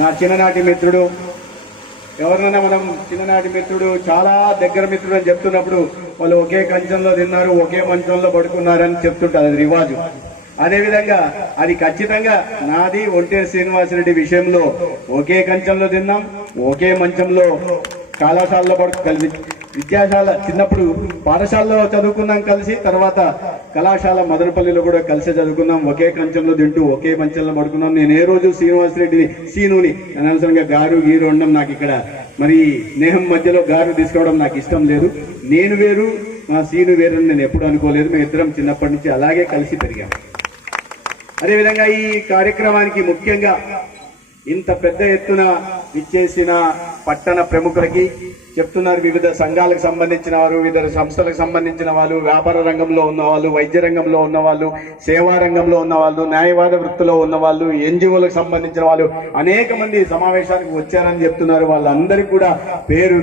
నా చిన్ననాటి మిత్రుడు. ఎవరినైనా మనం చిన్ననాటి మిత్రుడు చాలా దగ్గర మిత్రుడు అని చెప్తున్నప్పుడు వాళ్ళు ఒకే కంచంలో తిన్నారు ఒకే మంచంలో పడుకున్నారని చెప్తుంటారు అది రివాజు. అదేవిధంగా అది ఖచ్చితంగా నాది ఒంటేరు శ్రీనివాసరెడ్డి విషయంలో ఒకే కంచంలో తిన్నాం ఒకే మంచంలో కళాశాలలో పడుకు కలిసి విద్యాశాల చిన్నప్పుడు పాఠశాలలో చదువుకున్నాం కలిసి తర్వాత కళాశాల మదనపల్లిలో కూడా కలిసి చదువుకున్నాం. ఒకే కంచంలో తింటూ ఒకే మంచంలో పడుకున్నాం. నేను ఏ రోజు శ్రీనివాసరెడ్డిని సీనుని అనవసరంగా గారు గీరు ఉండడం నాకు ఇక్కడ మరి స్నేహం మధ్యలో గారు తీసుకోవడం నాకు ఇష్టం లేదు. నేను వేరు మా సీను వేరు అని నేను ఎప్పుడు అనుకోలేదు. మేము ఇద్దరం చిన్నప్పటి నుంచి అలాగే కలిసి పెరిగాం. అదేవిధంగా ఈ కార్యక్రమానికి ముఖ్యంగా ఇంత పెద్ద ఎత్తున ఇచ్చేసిన పట్టణ ప్రముఖులకి చెప్తున్నారు వివిధ సంఘాలకు సంబంధించిన వారు వివిధ సంస్థలకు సంబంధించిన వాళ్ళు వ్యాపార రంగంలో ఉన్నవాళ్ళు వైద్య రంగంలో ఉన్న వాళ్ళు సేవా రంగంలో ఉన్నవాళ్ళు న్యాయవాద వృత్తిలో ఉన్నవాళ్ళు ఎన్జిఓలకు సంబంధించిన వాళ్ళు అనేక మంది సమావేశానికి వచ్చారని చెప్తున్నారు. వాళ్ళందరికీ కూడా పేరు